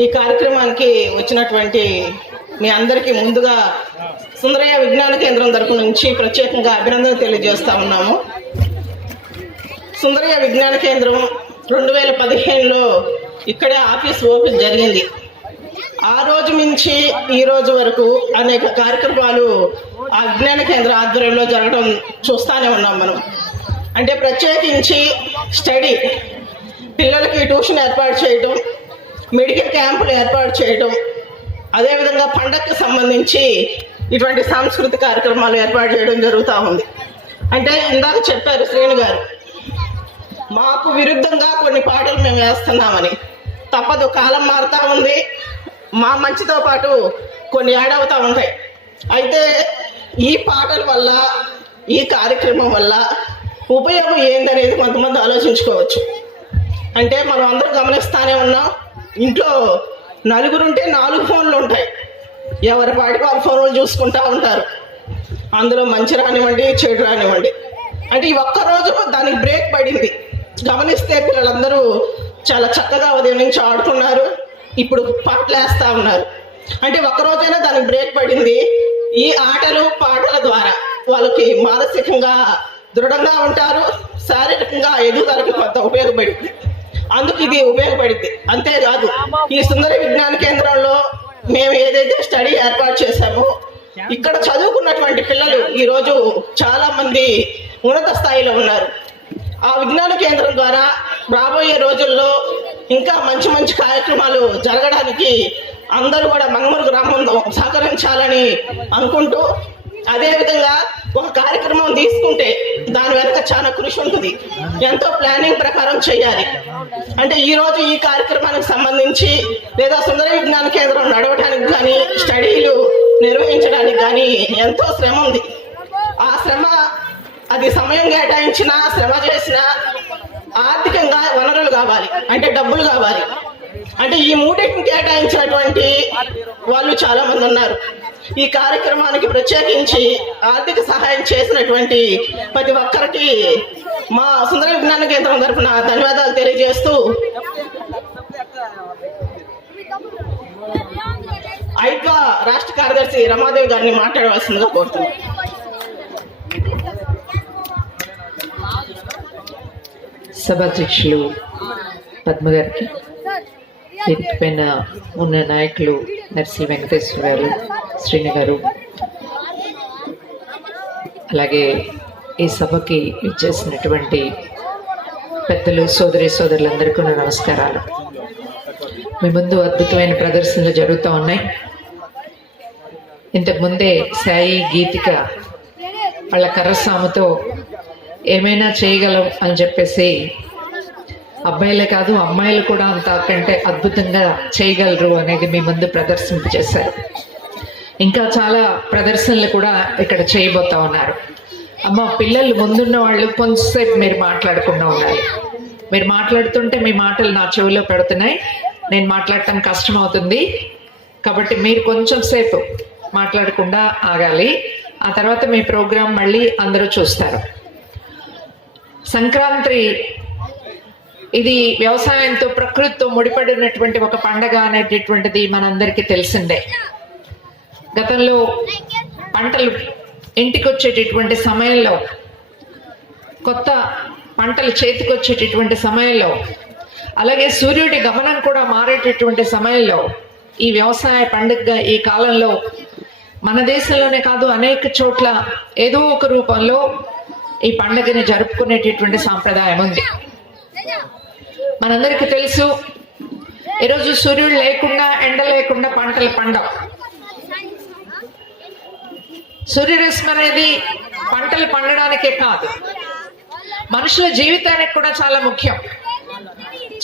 ఈ కార్యక్రమానికి వచ్చినటువంటి మీ అందరికీ ముందుగా సుందరయ్య విజ్ఞాన కేంద్రం తరపు నుంచి ప్రత్యేకంగా అభినందనలు తెలియజేస్తా ఉన్నాము. సుందరయ్య విజ్ఞాన కేంద్రం 2015లో ఇక్కడే ఆఫీస్ ఓపెన్ జరిగింది. ఆ రోజు నుంచి ఈ రోజు వరకు అనేక కార్యక్రమాలు ఆ విజ్ఞాన కేంద్ర ఆధ్వర్యంలో జరగడం చూస్తూనే ఉన్నాం మనం. అంటే ప్రత్యేకించి స్టడీ, పిల్లలకి ట్యూషన్ ఏర్పాటు చేయడం, మెడికల్ క్యాంపులు ఏర్పాటు చేయడం, అదేవిధంగా పండగకు సంబంధించి ఇటువంటి సాంస్కృతిక కార్యక్రమాలు ఏర్పాటు చేయడం జరుగుతూ ఉంది. అంటే ఇందాక చెప్పారు శ్రీను గారు, మాకు విరుద్ధంగా కొన్ని పాటలు మేము వేస్తున్నామని. తప్పదు, కాలం మారుతూ ఉంది, మా మంచితో పాటు కొన్ని యాడ్ అవుతూ ఉంటాయి. అయితే ఈ పాటల వల్ల, ఈ కార్యక్రమం వల్ల ఉపయోగం ఏందనేది కొంతమంది ఆలోచించుకోవచ్చు. అంటే మనం అందరూ గమనిస్తూనే ఉన్నాం, ఇంట్లో నలుగురుంటే 4 ఫోన్లు ఉంటాయి. ఎవరి పాటి వాళ్ళ ఫోన్లు చూసుకుంటూ ఉంటారు. అందులో మంచి రానివ్వండి, చెడు రానివ్వండి. అంటే ఈ ఒక్కరోజు దానికి బ్రేక్ పడింది. గమనిస్తే పిల్లలందరూ చాలా చక్కగా ఉదయం నుంచి ఆడుతున్నారు, ఇప్పుడు పాటలు వేస్తూ ఉన్నారు. అంటే ఒక్కరోజైనా దానికి బ్రేక్ పడింది. ఈ ఆటలు పాటల ద్వారా వాళ్ళకి మానసికంగా దృఢంగా ఉంటారు, శారీరకంగా ఎదుగుదలకి కొంత ఉపయోగపడింది. అందుకు ఇది ఉపయోగపడింది. అంతేకాదు, ఈ సుందర విజ్ఞాన కేంద్రంలో మేము ఏదైతే స్టడీ ఏర్పాటు చేశామో, ఇక్కడ చదువుకున్నటువంటి పిల్లలు ఈరోజు చాలా మంది ఉన్నత స్థాయిలో ఉన్నారు. ఆ విజ్ఞాన కేంద్రం ద్వారా రాబోయే రోజుల్లో ఇంకా మంచి మంచి కార్యక్రమాలు జరగడానికి అందరూ కూడా మంగమూరు గ్రామంలో సహకరించాలని అనుకుంటూ, అదేవిధంగా ఒక కార్యక్రమం తీసుకుంటే దాని వెనక చాలా కృషి ఉంటుంది, ఎంతో ప్లానింగ్ ప్రకారం చేయాలి. అంటే ఈరోజు ఈ కార్యక్రమానికి సంబంధించి లేదా సుందర విజ్ఞాన కేంద్రం నడవడానికి కానీ, స్టడీలు నిర్వహించడానికి కానీ ఎంతో శ్రమ ఉంది. ఆ శ్రమ, అది సమయం కేటాయించినా, శ్రమ చేసినా ఆర్థికంగా వనరులు కావాలి, అంటే డబ్బులు కావాలి. అంటే ఈ మూడింటిని కేటాయించినటువంటి వాళ్ళు చాలా మంది ఉన్నారు. ఈ కార్యక్రమానికి ప్రత్యేకించి ఆర్థిక సహాయం చేసినటువంటి ప్రతి ఒక్కరికి మా సుందర విజ్ఞాన కేంద్రం తరఫున ధన్యవాదాలు తెలియజేస్తూ, ఐద్వా రాష్ట్ర కార్యదర్శి రమాదేవి గారిని మాట్లాడవలసిందిగా కోరుతున్నాను. సభాధ్యక్షులు పద్మ గారికి, వేదిక పైన ఉన్న నాయకులు నర్సి వెంకటేశ్వర గారు, శ్రీని గారు, అలాగే ఈ సభకి ఇచ్చేసినటువంటి పెద్దలు, సోదరులందరికీ నా నమస్కారాలు. మీ ముందు అద్భుతమైన ప్రదర్శనలు జరుగుతూ ఉన్నాయి. ఇంతకుముందే సాయి, గీతిక వాళ్ళ కర్రసాముతో ఏమైనా చేయగలం అని చెప్పేసి, అబ్బాయిలే కాదు అమ్మాయిలు కూడా అంతకంటే అద్భుతంగా చేయగలరు అనేది మీ ముందు ప్రదర్శింప చేశారు. ఇంకా చాలా ప్రదర్శనలు కూడా ఇక్కడ చేయబోతా ఉన్నారు. అమ్మ, పిల్లలు ముందున్న వాళ్ళు కొంచెంసేపు మీరు మాట్లాడకుండా ఉండాలి. మీరు మాట్లాడుతుంటే మీ మాటలు నా చెవిలో పెడుతున్నాయి, నేను మాట్లాడటం కష్టం అవుతుంది. కాబట్టి మీరు కొంచెం సేపు మాట్లాడకుండా ఆగాలి. ఆ తర్వాత మీ ప్రోగ్రాం మళ్ళీ అందరూ చూస్తారు. సంక్రాంతి ఇది వ్యవసాయంతో, ప్రకృతితో ముడిపడినటువంటి ఒక పండగ అనేటటువంటిది మనందరికీ తెలిసిందే. గతంలో పంటలు ఇంటికి వచ్చేటటువంటి సమయంలో, కొత్త పంటలు చేతికి వచ్చేటటువంటి సమయంలో, అలాగే సూర్యుడి గమనం కూడా మారేటటువంటి సమయంలో ఈ వ్యవసాయ పండుగ ఈ కాలంలో మన దేశంలోనే కాదు అనేక చోట్ల ఏదో ఒక రూపంలో ఈ పండుగని జరుపుకునేటటువంటి సాంప్రదాయం ఉంది. మనందరికీ తెలుసు, ఈరోజు సూర్యుడు లేకుండా, ఎండ లేకుండా పంటలు పండవు. సూర్యరశ్మి అనేది పంటలు పండడానికే కాదు, మనుషుల జీవితానికి కూడా చాలా ముఖ్యం.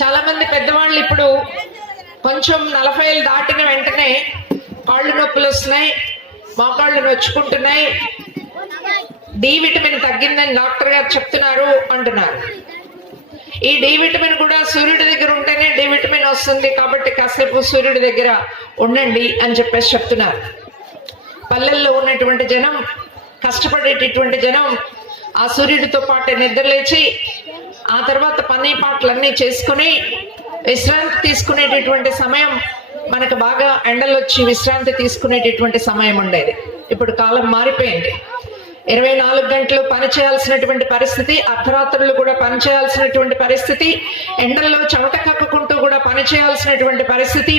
చాలా మంది పెద్దవాళ్ళు ఇప్పుడు కొంచెం 40 ఏళ్ళు దాటిన వెంటనే కాళ్ళు నొప్పులు వస్తున్నాయి, మోకాళ్ళు నొచ్చుకుంటున్నాయి, డి విటమిన్ తగ్గిందని డాక్టర్ గారు చెప్తున్నారు అంటున్నారు. ఈ డి విటమిన్ కూడా సూర్యుడి దగ్గర ఉంటేనే డి విటమిన్ వస్తుంది, కాబట్టి కాసేపు సూర్యుడి దగ్గర ఉండండి అని చెప్పేసి చెప్తున్నారు. పల్లెల్లో ఉన్నటువంటి జనం, కష్టపడేటటువంటి జనం ఆ సూర్యుడితో పాటు నిద్రలేచి ఆ తర్వాత పని పాటలన్నీ చేసుకుని విశ్రాంతి తీసుకునేటటువంటి సమయం మనకు బాగా ఎండలు వచ్చి విశ్రాంతి తీసుకునేటటువంటి సమయం ఉండేది. ఇప్పుడు కాలం మారిపోయింది. 24 గంటలు పని చేయాల్సినటువంటి పరిస్థితి, అర్ధరాత్రులు కూడా పని చేయాల్సినటువంటి పరిస్థితి, ఎండల్లో చెమట కక్కుకుంటూ కూడా పని చేయాల్సినటువంటి పరిస్థితి.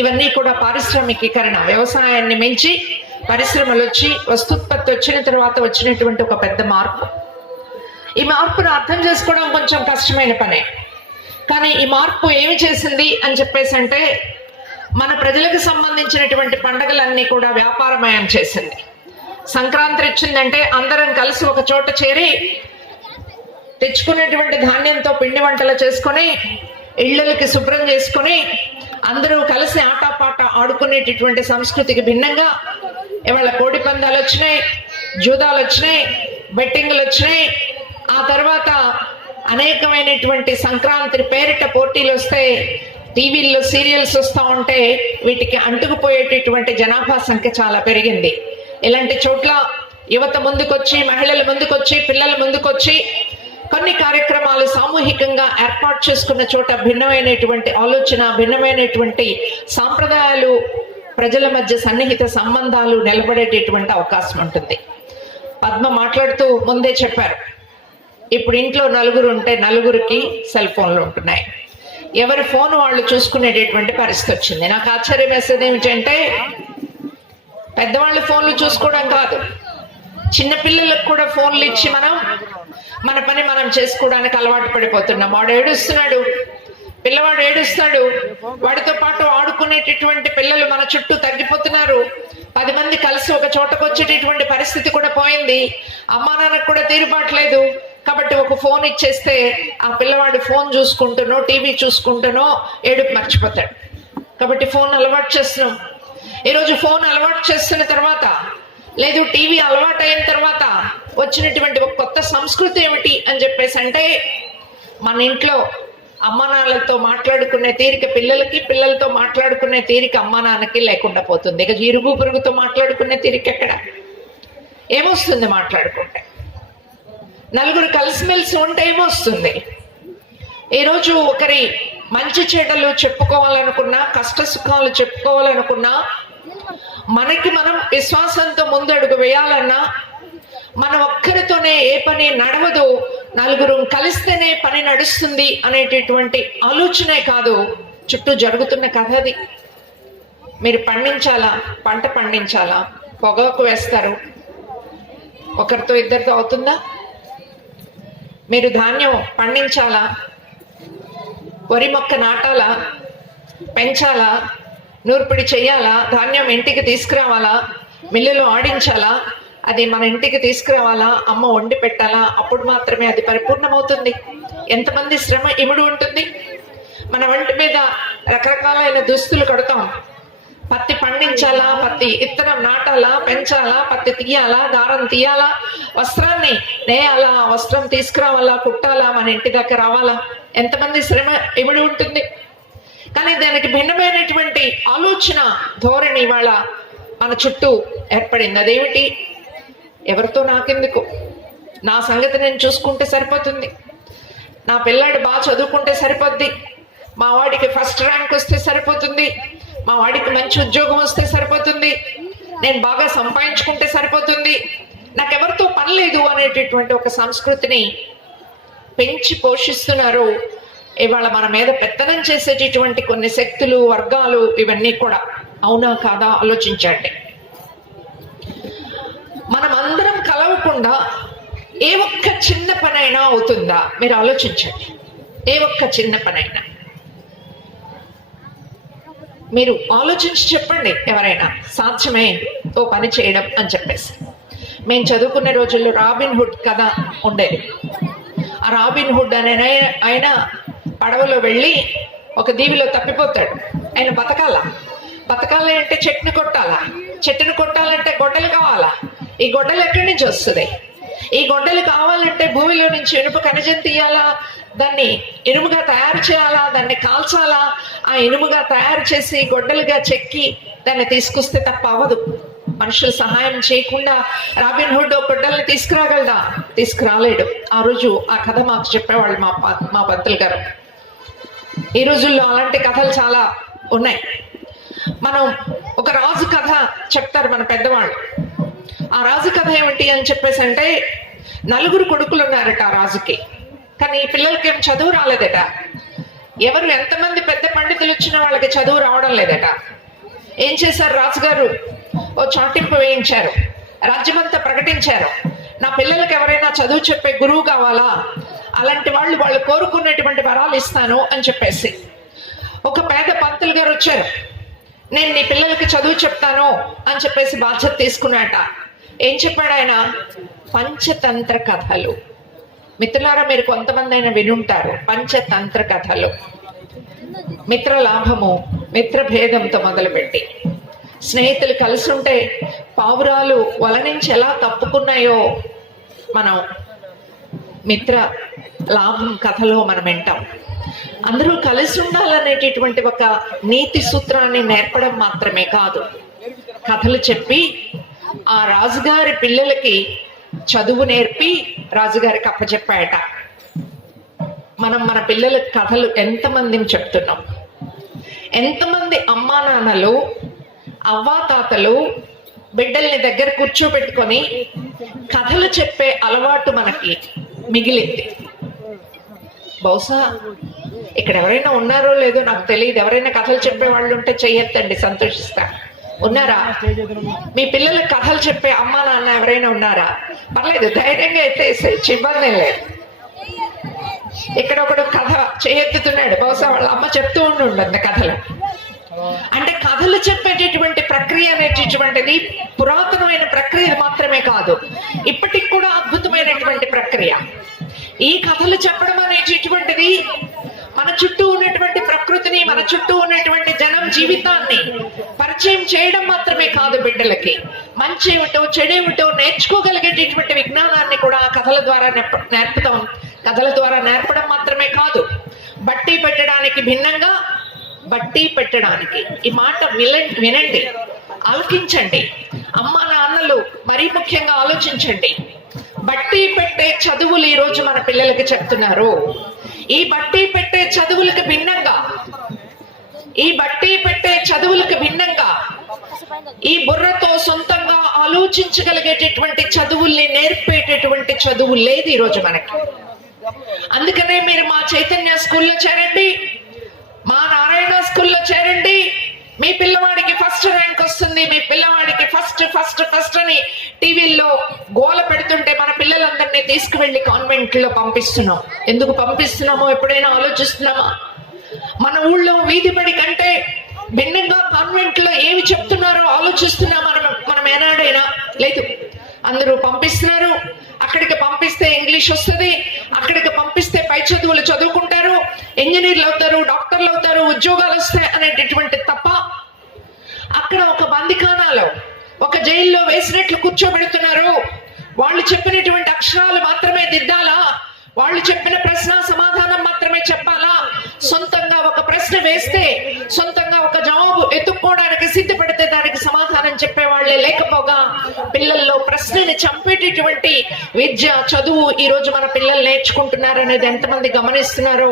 ఇవన్నీ కూడా పారిశ్రామికీకరణ, వ్యవసాయాన్ని మించి పరిశ్రమలు వచ్చి వస్తూత్పత్తి వచ్చిన తర్వాత వచ్చినటువంటి ఒక పెద్ద మార్పు. ఈ మార్పును అర్థం చేసుకోవడం కొంచెం కష్టమైన పనే. కానీ ఈ మార్పు ఏమి చేసింది అని చెప్పేసి అంటే, మన ప్రజలకు సంబంధించినటువంటి పండుగలన్నీ కూడా వ్యాపారమయం చేసింది. సంక్రాంతి వచ్చిందంటే అందరం కలిసి ఒక చోట చేరి తెచ్చుకునేటువంటి ధాన్యంతో పిండి వంటలు చేసుకొని ఇళ్ళకి శుభ్రం చేసుకొని అందరూ కలిసి ఆటపాట ఆడుకునేటటువంటి సంస్కృతికి భిన్నంగా ఇవాళ కోడి పందాలు వచ్చినాయి, జూదాలు వచ్చినాయి, బెట్టింగ్లు వచ్చినాయి. ఆ తర్వాత అనేకమైనటువంటి సంక్రాంతి పేరిట పోటీలు వస్తాయి, టీవీల్లో సీరియల్స్ వస్తూ ఉంటే వీటికి అంటుకుపోయేటటువంటి జనాభా సంఖ్య చాలా పెరిగింది. ఇలాంటి చోట్ల యువత ముందుకొచ్చి, మహిళలు ముందుకొచ్చి, పిల్లలు ముందుకొచ్చి కొన్ని కార్యక్రమాలు సామూహికంగా ఏర్పాటు చేసుకున్న చోట భిన్నమైనటువంటి ఆలోచన, భిన్నమైనటువంటి సాంప్రదాయాలు, ప్రజల మధ్య సన్నిహిత సంబంధాలు నిలబడేటటువంటి అవకాశం ఉంటుంది. పద్మ మాట్లాడుతూ ముందే చెప్పారు, ఇప్పుడు ఇంట్లో నలుగురు ఉంటే నలుగురికి సెల్ ఫోన్లు ఉంటున్నాయి. ఎవరి ఫోన్ వాళ్ళు చూసుకునేటటువంటి పరిస్థితి వచ్చింది. నాకు ఆశ్చర్యం వేసేది ఏమిటంటే, పెద్దవాళ్ళ ఫోన్లు చూసుకోవడం కాదు, చిన్నపిల్లలకు కూడా ఫోన్లు ఇచ్చి మన పని మనం చేసుకోవడానికి అలవాటు పడిపోతున్నాం. వాడు ఏడుస్తున్నాడు, పిల్లవాడు ఏడుస్తాడు, వాడితో పాటు ఆడుకునేటటువంటి పిల్లలు మన చుట్టూ తగ్గిపోతున్నారు. 10 మంది కలిసి ఒక చోటకు వచ్చేటటువంటి పరిస్థితి కూడా పోయింది. అమ్మా నాన్నకు కూడా తీరుబాట్లేదు. కాబట్టి ఒక ఫోన్ ఇచ్చేస్తే ఆ పిల్లవాడు ఫోన్ చూసుకుంటునో టీవీ చూసుకుంటునో ఏడుపు మర్చిపోతాడు. కాబట్టి ఫోన్ అలవాటు చేస్తున్నాం. ఈరోజు ఫోన్ అలవాటు చేస్తున్న తర్వాత, లేదు టీవీ అలవాటు అయిన తర్వాత వచ్చినటువంటి ఒక కొత్త సంస్కృతి ఏమిటి అని చెప్పేసి అంటే, మన ఇంట్లో అమ్మా నాన్నలతో మాట్లాడుకునే తీరిక పిల్లలకి, పిల్లలతో మాట్లాడుకునే తీరిక అమ్మా నాన్నకి లేకుండా పోతుంది. ఇక ఇరుగు పొరుగుతో మాట్లాడుకునే తీరిక ఎక్కడ ఏమొస్తుంది? మాట్లాడుకుంటే నలుగురు కలిసిమెలిసి ఉంటే ఏమొస్తుంది? ఈరోజు ఒకరి మంచి చెడ్డలు చెప్పుకోవాలనుకున్నా, కష్ట సుఖాలు చెప్పుకోవాలనుకున్నా, మనకి మనం విశ్వాసంతో ముందడుగు వేయాలన్నా, మన ఒక్కరితోనే ఏ పని నడవదు, నలుగురు కలిస్తేనే పని నడుస్తుంది అనేటటువంటి ఆలోచనే కాదు, చుట్టూ జరుగుతున్న కథ అది. మీరు పండించాలా, పంట పండించాలా, పొగాకు వేస్తారు, ఒకరితో ఇద్దరితో అవుతుందా? మీరు ధాన్యం పండించాలా, వరి మొక్క నాటాలా, పెంచాలా, నూర్పిడి చెయ్యాలా, ధాన్యం ఇంటికి తీసుకురావాలా, మిల్లులో ఆడించాలా, అది మన ఇంటికి తీసుకురావాలా, అమ్మ వండి పెట్టాలా, అప్పుడు మాత్రమే అది పరిపూర్ణమవుతుంది. ఎంతమంది శ్రమ ఇముడు ఉంటుంది. మన వంటి మీద రకరకాలైన దుస్తులు కడతాం. పత్తి పండించాలా, పత్తి ఇత్తనం నాటాలా, పెంచాలా, పత్తి తీయాలా, దారం తీయాలా, వస్త్రాన్ని నేయాలా, వస్త్రం తీసుకురావాలా, కుట్టాలా, మన ఇంటి దగ్గర రావాలా, ఎంతమంది శ్రమ ఇమిడి ఉంటుంది. కానీ దానికి భిన్నమైనటువంటి ఆలోచన ధోరణి ఇవాళ మన చుట్టూ ఏర్పడింది. అదేమిటి? ఎవరితో నాకెందుకు, నా సంగతి నేను చూసుకుంటే సరిపోతుంది, నా పిల్లాడు బాగా చదువుకుంటే సరిపోద్ది, మా వాడికి ఫస్ట్ ర్యాంక్ వస్తే సరిపోతుంది, మా వాడికి మంచి ఉద్యోగం వస్తే సరిపోతుంది, నేను బాగా సంపాదించుకుంటే సరిపోతుంది, నాకెవరితో పని లేదు అనేటటువంటి ఒక సంస్కృతిని పెంచి పోషిస్తున్నారు. ఇవాళ మన మీద పెత్తనం చేసేటటువంటి కొన్ని శక్తులు, వర్గాలు, ఇవన్నీ కూడా. అవునా కాదా ఆలోచించండి. మనం అందరం కలవకుండా ఏ ఒక్క చిన్న పనైనా అవుతుందా? మీరు ఆలోచించండి. ఏ ఒక్క చిన్న పనైనా మీరు ఆలోచించి చెప్పండి. ఎవరైనా సాధ్యమే ఓ పని చేయడం అని చెప్పేసి. మేము చదువుకునే రోజుల్లో రాబిన్ హుడ్ కథ ఉండేది. ఆ రాబిన్ హుడ్ అనే ఆయన పడవలో వెళ్ళి ఒక దీవిలో తప్పిపోతాడు. ఆయన బతకాలి అంటే చెట్టుని కొట్టాలా, చెట్టుని కొట్టాలంటే గొడ్డలు కావాలా, ఈ గొడ్డలు ఎక్కడి నుంచి వస్తుంది? ఈ గొడ్డలు కావాలంటే భూమిలో నుంచి ఇనుప ఖనిజం తీయాలా, దాన్ని ఇనుముగా తయారు చేయాలా, దాన్ని కాల్చాలా, ఆ ఇనుముగా తయారు చేసి గొడ్డలుగా చెక్కి దాన్ని తీసుకొస్తే తప్ప అవ్వదు. మనుషులు సహాయం చేయకుండా రాబిన్ హుడ్ గొడ్డల్ని తీసుకురాగలదా? తీసుకురాలేడు. ఆ రోజు ఆ కథ మాకు చెప్పేవాళ్ళు మా పంతులు గారు. ఈ రోజుల్లో అలాంటి కథలు చాలా ఉన్నాయి. మనం ఒక రాజు కథ చెప్తారు మన పెద్దవాళ్ళు. ఆ రాజు కథ ఏమిటి అని చెప్పేసి అంటే, నలుగురు కొడుకులు ఉన్నారట ఆ రాజుకి. కానీ ఈ పిల్లలకి ఏం చదువు రాలేదట. ఎంతమంది పెద్ద పండితులు వచ్చినా వాళ్ళకి చదువు రావడం లేదట. ఏం చేశారు రాజుగారు? ఓ చాటింపు వేయించారు, రాజ్యమంతా ప్రకటించారు, నా పిల్లలకి ఎవరైనా చదువు చెప్పే గురువు కావాలా, అలాంటి వాళ్ళు కోరుకున్నటువంటి వరాలు ఇస్తాను అని చెప్పేసి. ఒక పేద పంతులు గారు వచ్చారు, నేను నీ పిల్లలకి చదువు చెప్తాను అని చెప్పేసి బాధ్యత తీసుకున్నాట. ఏం చెప్పాడు ఆయన? పంచతంత్ర కథలు. మిత్రులారా, మీరు కొంతమంది అయినా వినుంటారు పంచతంత్ర కథలు. మిత్ర లాభము, మిత్ర భేదంతో మొదలుపెట్టి, స్నేహితులు కలిసి ఉంటే పావురాలు వల నుంచి ఎలా తప్పుకున్నాయో మనం మిత్ర లాభం కథలో మనం వింటాం. అందరూ కలిసి ఉండాలనేటటువంటి ఒక నీతి సూత్రాన్ని నేర్పడం మాత్రమే కాదు, కథలు చెప్పి ఆ రాజుగారి పిల్లలకి చదువు నేర్పి రాజుగారికి అప్పచెప్పాయట. మనం మన పిల్లలకి కథలు ఎంతమందిని చెప్తున్నాం? ఎంతమంది అమ్మా నాన్నలు, అవ్వాతాతలు బిడ్డల్ని దగ్గర కూర్చోబెట్టుకొని కథలు చెప్పే అలవాటు మనకి మిగిలింది? బహుశా ఇక్కడ ఎవరైనా ఉన్నారో లేదో నాకు తెలియదు. ఎవరైనా కథలు చెప్పే వాళ్ళు ఉంటే చెయ్యొద్దండి, సంతోషిస్తా. ఉన్నారా? మీ పిల్లలకు కథలు చెప్పే అమ్మా నాన్న ఎవరైనా ఉన్నారా? పర్లేదు, ధైర్యంగా అయితే ఇబ్బంది లేదు. ఇక్కడ ఒకడు కథ చేయెత్తుతున్నాడు, బహుశా వాళ్ళ అమ్మ చెప్తూ ఉండదు కథలు. అంటే కథలు చెప్పేటటువంటి ప్రక్రియ అనేటటువంటిది పురాతనమైన ప్రక్రియ మాత్రమే కాదు, ఇప్పటికి కూడా అద్భుతమైనటువంటి ప్రక్రియ. ఈ కథలు చెప్పడం అనేటటువంటిది మన చుట్టూ ఉన్నటువంటి ప్రకృతిని, మన చుట్టూ ఉన్నటువంటి జనం జీవితాన్ని పరిచయం చేయడం మాత్రమే కాదు, బిడ్డలకి మంచి ఏమిటో చెడేమిటో నేర్చుకోగలిగేటటువంటి విజ్ఞానాన్ని కూడా కథల ద్వారా నేర్పుతాం. కథల ద్వారా నేర్పడం మాత్రమే కాదు, బట్టి పెట్టడానికి భిన్నంగా బట్టి పెట్టడానికి. ఈ మాట వినండి, ఆలోచించండి. అమ్మా నాన్నలు మరీ ముఖ్యంగా ఆలోచించండి. బట్టి పెట్టే చదువులు ఈ రోజు మన పిల్లలకి చెప్తున్నారు. ఈ బట్టి పెట్టే చదువులకు భిన్నంగా, ఈ బుర్రతో సొంతంగా ఆలోచించగలిగేటటువంటి చదువుల్ని నేర్పేటటువంటి చదువు లేదు ఈ రోజు మనకి. అందుకనే మీరు మా చైతన్య స్కూల్లో చేరండి, మా నారాయణ స్కూల్లో చేరండి. మీ పిల్లవాడికి ఫస్ట్ ర్యాంక్ వస్తుంది, మీ పిల్లవాడికి ఫస్ట్ అని టీవీల్లో గోల పెడుతుంటే మన పిల్లలందరినీ తీసుకువెళ్ళి కాన్వెంట్ లో పంపిస్తున్నాం. ఎందుకు పంపిస్తున్నామో ఎప్పుడైనా ఆలోచిస్తున్నామా? మన ఊళ్ళో వీధి బడి కంటే భిన్నంగా కాన్వెంట్ లో ఏమి చెప్తున్నారో ఆలోచిస్తున్నాం మనం ఏనాడైనా? లేదు. అందరూ పంపిస్తున్నారు. అక్కడికి పంపిస్తే ఇంగ్లీష్ వస్తుంది, అక్కడికి పంపిస్తే పై చదువులు చదువుకుంటారు, ఇంజనీర్లు అవుతారు, డాక్టర్లు అవుతారు, ఉద్యోగాలు వస్తాయి అనేటటువంటి తప్ప అక్కడ ఒక బందిఖానాలో, ఒక జైల్లో వేసినట్లు కూర్చోబెడుతున్నారు. వాళ్ళు చెప్పినటువంటి అక్షరాలు మాత్రమే దిద్దాలా? వాళ్ళు చెప్పిన ప్రశ్న సమాధానం మాత్రమే చెప్పాలా? సొంతంగా ఒక ప్రశ్న వేస్తే, సొంతంగా ఒక జవాబు ఎత్తుక్కోవడానికి సిద్ధపడితే దానికి సమాధానం చెప్పేవాళ్లే లేకపోగా పిల్లల్లో ప్రశ్నని చంపేటటువంటి విద్య, చదువు ఈ రోజు మన పిల్లలు నేర్చుకుంటున్నారు అనేది ఎంతమంది గమనిస్తున్నారో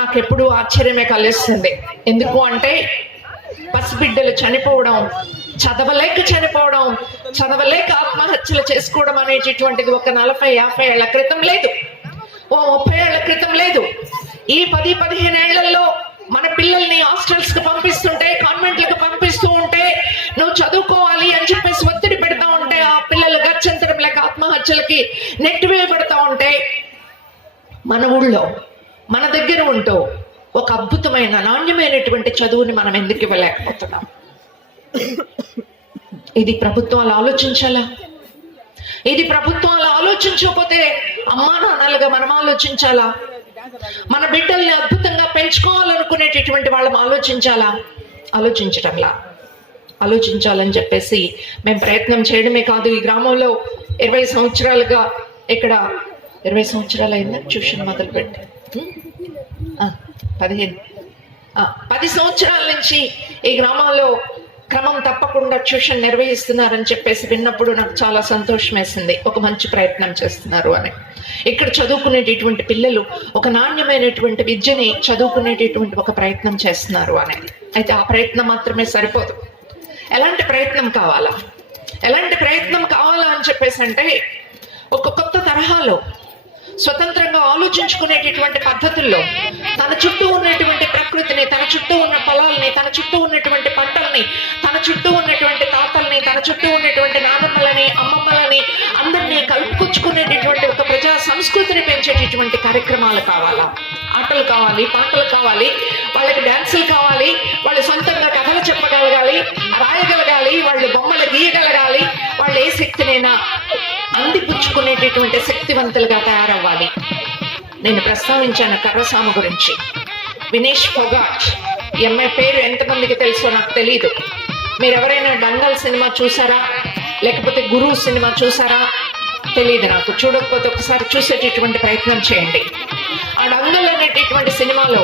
నాకు ఎప్పుడూ ఆశ్చర్యమే కలిగిస్తుంది. ఎందుకు అంటే పసిబిడ్డలు చనిపోవడం, చదవలేక ఆత్మహత్యలు చేసుకోవడం అనేటటువంటిది ఒక 40-50 ఏళ్ల క్రితం లేదు, ఓ 30 ఏళ్ల క్రితం లేదు. ఈ 10-15 ఏళ్లలో మన పిల్లల్ని హాస్టల్స్ కి పంపిస్తుంటే, కాన్వెంట్లకు పంపిస్తూ ఉంటే, నువ్వు చదువుకోవాలి అని చెప్పేసి ఒత్తిడి పెడతా ఉంటే ఆ పిల్లలు గత్యంతరం లేక ఆత్మహత్యలకి నెట్టివేయబడతా ఉంటే, మన ఊళ్ళో మన దగ్గర ఉంటూ ఒక అద్భుతమైన నాణ్యమైనటువంటి చదువుని మనం ఎందుకు ఇవ్వలేకపోతున్నాం? ఇది ప్రభుత్వాలు ఆలోచించాలా? ఇది ప్రభుత్వాలు ఆలోచించకపోతే అమ్మా నాన్నలుగా మనం ఆలోచించాలా? మన బిడ్డల్ని అద్భుతంగా పెంచుకోవాలనుకునేటటువంటి వాళ్ళం ఆలోచించాలా? ఆలోచించాలని చెప్పేసి మేము ప్రయత్నం చేయడమే కాదు, ఈ గ్రామంలో 20 సంవత్సరాలుగా, ఇక్కడ 20 సంవత్సరాలు అయిందా ట్యూషన్ మొదలుపెట్టి? 10 సంవత్సరాల నుంచి ఈ గ్రామంలో క్రమం తప్పకుండా ట్యూషన్ నిర్వహిస్తున్నారని చెప్పేసి విన్నప్పుడు నాకు చాలా సంతోషం వేసింది. ఒక మంచి ప్రయత్నం చేస్తున్నారు అని. ఇక్కడ చదువుకునేటటువంటి పిల్లలు ఒక నాణ్యమైనటువంటి విద్యని చదువుకునేటటువంటి ఒక ప్రయత్నం చేస్తున్నారు అనేది. అయితే ఆ ప్రయత్నం మాత్రమే సరిపోదు. ఎలాంటి ప్రయత్నం కావాలా, ఎలాంటి ప్రయత్నం కావాలా అని చెప్పేసి అంటే, ఒక కొత్త తరహాలో స్వతంత్రంగా ఆలోచించుకునేటటువంటి పద్ధతుల్లో తన చుట్టూ ఉన్నటువంటి ప్రకృతిని, తన చుట్టూ ఉన్న పొలాల్ని, తన చుట్టూ ఉన్నటువంటి పంటల్ని, తన చుట్టూ ఉన్నటువంటి తాతల్ని, తన చుట్టూ ఉన్నటువంటి నానమ్మలని, అమ్మమ్మలని అందరినీ కలుపుకొచ్చుకునేటటువంటి ఒక ప్రజా సంస్కృతిని పెంచేటటువంటి కార్యక్రమాలు కావాలా. ఆటలు కావాలి, పాటలు కావాలి, వాళ్ళకి డాన్సులు కావాలి, వాళ్ళు సొంతంగా కథలు చెప్పగలగాలి, రాయగలగాలి, వాళ్ళు బొమ్మలు గీయగలగాలి, వాళ్ళు ఏ శక్తినైనా అందిపుచ్చుకునేటటువంటి శక్తివంతులుగా తయారవ్వాలి. నేను ప్రస్తావించాను కర్రసాము గురించి. వినేష్ ఫోగాట్ ఎంఏ పేరు ఎంతమందికి తెలుసో నాకు తెలీదు. మీరు ఎవరైనా డంగల్ సినిమా చూసారా, లేకపోతే గురు సినిమా చూసారా తెలియదు నాకు. చూడకపోతే ఒకసారి చూసేటటువంటి ప్రయత్నం చేయండి. ఆ డంగల్ అనేటటువంటి సినిమాలో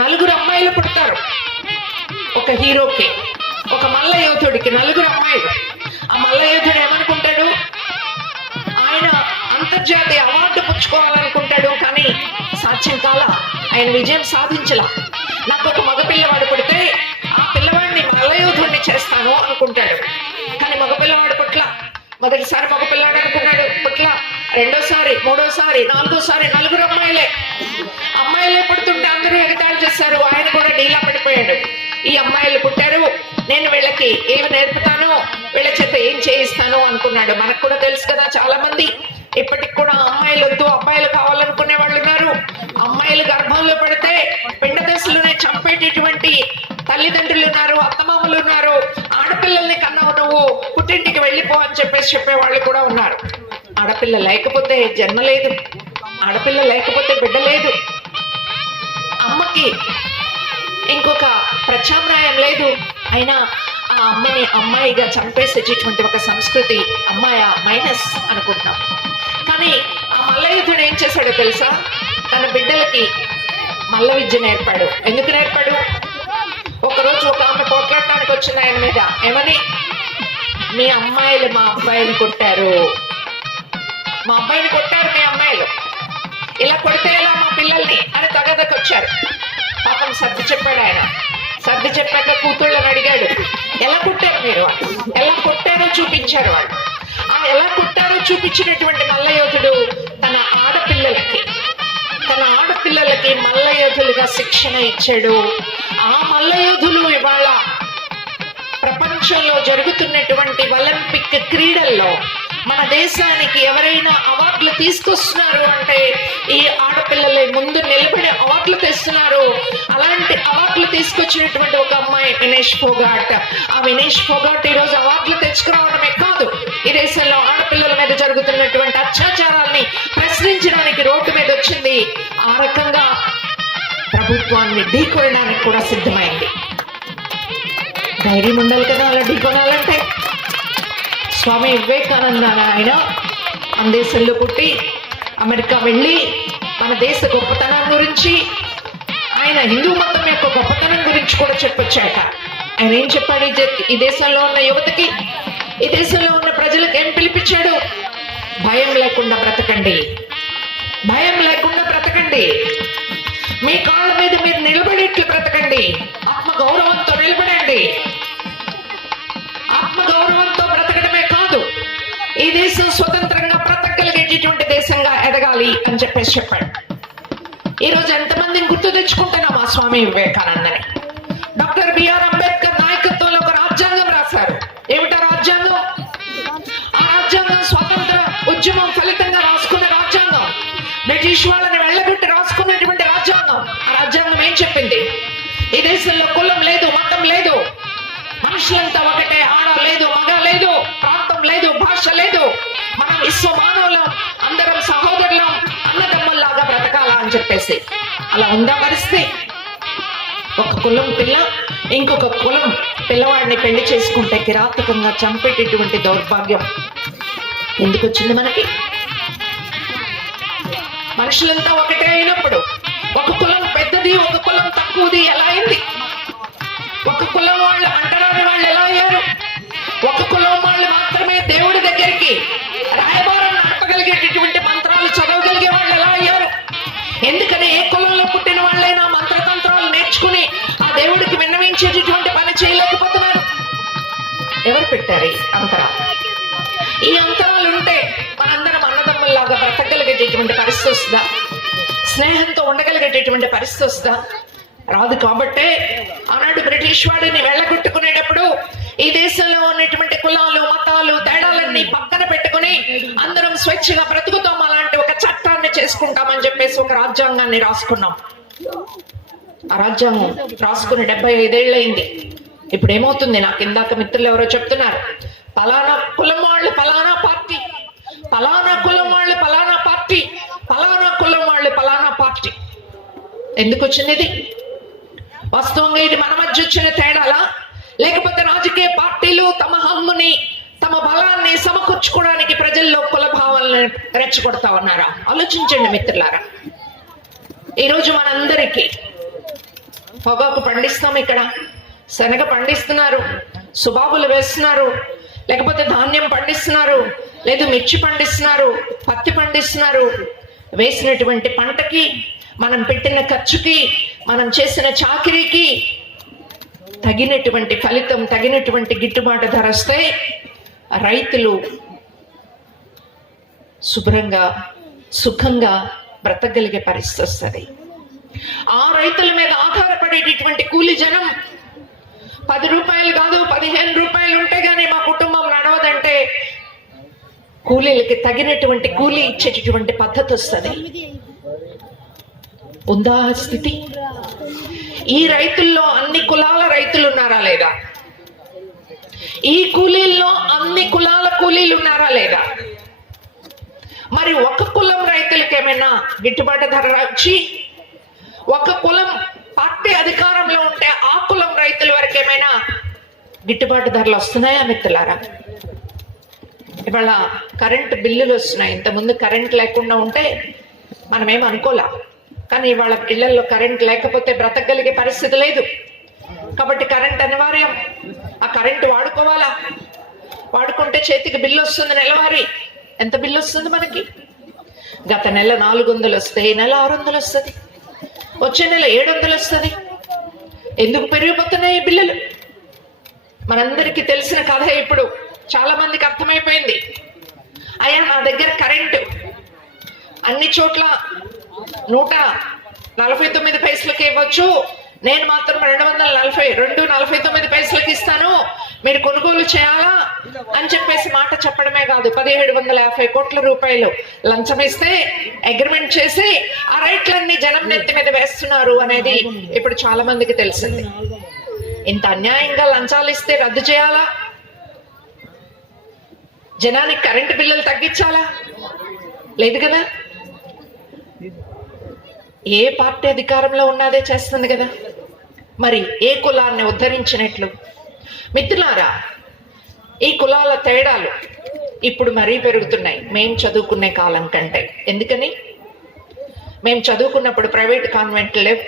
4 అమ్మాయిలు పుడతారు. ఒక హీరోకి, ఒక మల్ల యోధుడికి 4 అమ్మాయిలు. ఆ మల్ల యోధుడు ఏమనుకుంటాడు, ఆయన అంతర్జాతీయ అవార్డు పుచ్చుకోవాలనుకుంటాడు, కానీ సాధ్యం కాల, ఆయన విజయం సాధించలా. నాకు ఒక మగపిల్లవాడు పుడితే ఆ పిల్లవాడిని మల్లయోధుడిని చేస్తాను అనుకుంటాడు, కానీ మగపిల్లవాడు పుట్ల. మొదటిసారి మగపిల్లాడు అనుకున్నాడు, పుట్ల. రెండోసారి, మూడోసారి, నాలుగోసారి 4 అమ్మాయిలే పుడుతుంటే అందరూ ఎగతాళి చేశారు. ఆయన కూడా డీలా పడిపోయాడు. ఈ అమ్మాయిలు పుట్టారు, నేను వీళ్ళకి ఏమి నేర్పుతాను, వీళ్ళ చేత ఏం చేయిస్తాను అనుకున్నాడు. మనకు కూడా తెలుసు కదా, చాలా మంది ఇప్పటికి కూడా అమ్మాయిలు వద్దు అబ్బాయిలు కావాలనుకునే వాళ్ళు ఉన్నారు. అమ్మాయిలు గర్భంలో పడితే పిండ దశలోనే చంపేటటువంటి తల్లిదండ్రులు ఉన్నారు, అత్తమామలు ఉన్నారు. ఆడపిల్లల్ని కన్నావు నువ్వు, పుట్టింటికి వెళ్ళిపో అని చెప్పేవాళ్ళు కూడా ఉన్నారు. ఆడపిల్ల లేకపోతే జన్మ లేదు, ఆడపిల్ల లేకపోతే బిడ్డ లేదు, అమ్మకి ఇంకొక ప్రత్యామ్నాయం లేదు. అయినా ఆ అమ్మని అమ్మాయిగా చంపేసేటటువంటి ఒక సంస్కృతి అమ్మాయి మైనస్ అనుకుంటాం. కానీ ఆ మల్లయుద్ధుడు ఏం చేశాడో తెలుసా, తన బిడ్డలకి మల్ల విద్య నేర్పాడు. ఎందుకు నేర్పాడు? ఒకరోజు ఒక ఆమె పోట్లాడటానికి వచ్చింది ఆయన మీద. ఏమని? మీ అమ్మాయిలు మా అబ్బాయిని కొట్టారు, మా అబ్బాయిని కొట్టారు మీ అమ్మాయిలు, ఇలా కొడితే ఎలా మా పిల్లల్ని అని తగదకొచ్చారు. పాపం సర్ది చెప్పాడు ఆయన. సర్ది చెప్పాక కూతుళ్ళని అడిగాడు, ఎలా కొట్టారు మీరు? ఎలా కొట్టారో చూపించారు వాళ్ళు. ఆ ఎలా కొట్టారో చూపించినటువంటి మల్లయోధుడు తన ఆడపిల్లలకి మల్లయోధులుగా శిక్షణ ఇచ్చాడు. ఆ మల్లయోధులు ఇవాళ ప్రపంచంలో జరుగుతున్నటువంటి ఒలింపిక్ క్రీడల్లో మన దేశానికి ఎవరైనా అవార్డులు తీసుకొస్తున్నారు అంటే ఈ ఆడపిల్లలే ముందు నిలబడి అవార్డులు తెస్తున్నారు. అలాంటి అవార్డులు తీసుకొచ్చినటువంటి ఒక అమ్మాయి వినేష్ ఫోగాట్. ఆ వినేష్ ఫోగాట్ ఈరోజు అవార్డులు తెచ్చుకురావడమే కాదు, ఈ దేశంలో ఆడపిల్లల మీద జరుగుతున్నటువంటి అత్యాచారాల్ని ప్రశ్నించడానికి రోడ్డు మీద వచ్చింది. ఆ రకంగా ప్రభుత్వాన్ని ఢీకొనడానికి కూడా సిద్ధమైంది. ధైర్యం ఉండాలి కదా అలా ఢీకొనాలంటే. స్వామి వివేకానంద ఆయన మన దేశంలో పుట్టి అమెరికా వెళ్ళి మన దేశ గొప్పతనం గురించి, ఆయన హిందూ మతం యొక్క గొప్పతనం గురించి కూడా చెప్పొచ్చాక ఆయన ఏం చెప్పాడు? ఈ దేశంలో ఉన్న యువతకి, ఈ దేశంలో ఉన్న ప్రజలకు ఏం పిలిపించాడు? భయం లేకుండా బ్రతకండి, భయం లేకుండా బ్రతకండి, మీ కాళ్ళ మీద మీరు నిలబడేట్లు బ్రతకండి, ఆత్మ గౌరవంతో నిలబడండి. ఆత్మ గౌరవంతో బ్రతకడమే కాదు, ఈ దేశం స్వతంత్రంగా బ్రతకగలిగేటటువంటి దేశంగా ఎదగాలి అని చెప్పాడు. ఈరోజు ఎంతమందిని గుర్తు తెచ్చుకుంటున్నాం ఆ స్వామి వివేకానందని. డాక్టర్ బిఆర్ అంబేద్కర్ నాయకత్వంలో ఒక రాజ్యాంగం రాశారు. ఏమిటా రాజ్యాంగం? ఆ రాజ్యాంగం స్వాతంత్ర ఉద్యమం ఫలితంగా రాసుకున్న రాజ్యాంగం, బ్రిటిష్ వాళ్ళని వెళ్ళగొట్టి రాసుకున్నటువంటి రాజ్యాంగం. ఆ రాజ్యాంగం ఏం చెప్పింది? ఈ దేశంలో కులం లేదు, మతం లేదు, మనుషులంతా ఒకటే, ఆడ లేదు, మగ లేదు, ప్రాంతం లేదు, భాష లేదు, మనం విశ్వ మానవులం, అందరం సహోదరులం, అన్నదమ్ముల్లాగా బ్రతకాలా అని చెప్పేసి. అలా ఉందా పరిస్థితి? ఒక కులం పిల్ల ఇంకొక కులం పిల్లవాడిని పెళ్లి చేసుకుంటే కిరాతకంగా చంపేటటువంటి దౌర్భాగ్యం ఎందుకు వచ్చింది మనకి? మనుషులంతా ఒకటే అయినప్పుడు ఒక కులం పెద్దది, ఒక కులం తక్కువది ఎలా అయింది? ఒక కులం వాళ్ళు అంటరాని వాళ్ళు ఎలా అయ్యారు? ఒక కులం వాళ్ళు మాత్రమే దేవుడి దగ్గరికి రాయబారం నడపగలిగేటటువంటి మంత్రాలు చదవగలిగే వాళ్ళు ఎలా అయ్యారు? ఎందుకని ఏ కులంలో పుట్టిన వాళ్ళైనా మంత్రతంత్రాలు నేర్చుకుని ఆ దేవుడికి విన్నవించి ఇచ్చేటటువంటి పని చేయలేకపోతున్నారు. ఎవరు పెట్టారు ఈ అంతరాలు? ఈ అంతరాలు ఉంటే మనందరం అన్నదమ్ముల్లాగా బ్రతకగలిగేటటువంటి పరిస్థితి వస్తుందా? స్నేహంతో ఉండగలిగేటటువంటి పరిస్థితి వస్తుందా? రాదు. కాబట్టే ఆనాడు బ్రిటిష్ వాడిని వెళ్ళగొట్టుకునేటప్పుడు ఈ దేశంలో ఉన్నటువంటి కులాలు మతాలు తేడాలన్నీ పక్కన పెట్టుకుని అందరం స్వేచ్ఛగా బ్రతుకుతాం, అలాంటి ఒక చట్టాన్ని చేసుకుంటామని చెప్పేసి ఒక రాజ్యాంగాన్ని రాసుకున్నాం. ఆ రాజ్యాంగం రాసుకుని 75 ఏళ్ళయింది. ఇప్పుడు ఏమవుతుంది? నాకు ఇందాక మిత్రులు ఎవరో చెప్తున్నారు, పలానా కులం వాళ్ళు పలానా పార్టీ, పలానా కులం వాళ్ళు పలానా పార్టీ, పలానా కులం వాళ్ళు పలానా పార్టీ. ఎందుకు వచ్చింది ఇది? వాస్తవంగా ఇది మన మధ్య వచ్చిన తేడాలా, లేకపోతే రాజకీయ పార్టీలు తమ హమ్ముని తమ బలాన్ని సమకూర్చుకోవడానికి ప్రజల్లో కుల భావాలను రెచ్చగొడతా ఉన్నారా? ఆలోచించండి మిత్రులారా. ఈరోజు మనందరికీ పొగాకు పండిస్తాం, ఇక్కడ శనగ పండిస్తున్నారు, సుబాబులు వేస్తున్నారు, లేకపోతే ధాన్యం పండిస్తున్నారు, లేదు మిర్చి పండిస్తున్నారు, పత్తి పండిస్తున్నారు. వేసినటువంటి పంటకి, మనం పెట్టిన ఖర్చుకి, మనం చేసిన చాకిరీకి తగినటువంటి ఫలితం, తగినటువంటి గిట్టుబాటు ధర వస్తే రైతులు శుభ్రంగా సుఖంగా బ్రతకగలిగే పరిస్థితి వస్తుంది. ఆ రైతుల మీద ఆధారపడేటటువంటి కూలి జనం 10 రూపాయలు కాదు 15 రూపాయలు ఉంటే గానీ మా కుటుంబం నడవదంటే కూలీలకి తగినటువంటి కూలీ ఇచ్చేటటువంటి పద్ధతి వస్తుంది. ఉందా స్థితి? ఈ రైతుల్లో అన్ని కులాల రైతులు ఉన్నారా లేదా? ఈ కూలీల్లో అన్ని కులాల కూలీలు ఉన్నారా లేదా? మరి ఒక కులం రైతులకి ఏమైనా గిట్టుబాటు ధర వచ్చి, ఒక కులం పార్టీ అధికారంలో ఉంటే ఆ కులం రైతుల వరకు ఏమైనా గిట్టుబాటు ధరలు వస్తున్నాయా మిత్రులారా? ఇవాళ కరెంటు బిల్లులు వస్తున్నాయి. ఇంతకుముందు కరెంట్ లేకుండా ఉంటే మనం ఏం అనుకోలే, కానీ ఇవాళ ఇళ్లలో కరెంట్ లేకపోతే బ్రతకగలిగే పరిస్థితి లేదు. కాబట్టి కరెంట్ అనివార్యం. ఆ కరెంటు వాడుకోవాలా, వాడుకుంటే చేతికి బిల్లు వస్తుంది నెలవారీ. ఎంత బిల్లు వస్తుంది మనకి? గత నెల 400 వస్తే ఈ నెల 600 వస్తుంది, వచ్చే నెల 700 వస్తుంది. ఎందుకు పెరిగిపోతున్నాయి ఈ బిల్లులు? మనందరికీ తెలిసిన కథ ఇప్పుడు చాలా మందికి అర్థమైపోయింది. అయ్యా నా దగ్గర కరెంటు అన్ని చోట్ల 149 పైసలకి ఇవ్వచ్చు, నేను మాత్రం 249 పైసలకి ఇస్తాను, మీరు కొనుగోలు చేయాలా అని చెప్పేసి మాట చెప్పడమే కాదు, 1750 కోట్ల రూపాయలు లంచం ఇస్తే అగ్రిమెంట్ చేసి ఆ రైట్లన్నీ జనం నెత్తి మీద వేస్తున్నారు అనేది ఇప్పుడు చాలా మందికి తెలిసింది. ఇంత అన్యాయంగా లంచాలు ఇస్తే రద్దు చేయాలా? జనానికి కరెంటు బిల్లులు తగ్గించాలా? లేదు కదా. ఏ పార్టీ అధికారంలో ఉన్నదే చేస్తుంది కదా. మరి ఏ కులాన్ని ఉద్ధరించినట్లు? మిత్రులారా, ఈ కులాల తేడాలు ఇప్పుడు మరీ పెరుగుతున్నాయి మేం చదువుకునే కాలం కంటే. ఎందుకని? మేము చదువుకున్నప్పుడు ప్రైవేట్ కాన్వెంట్లు లేవు,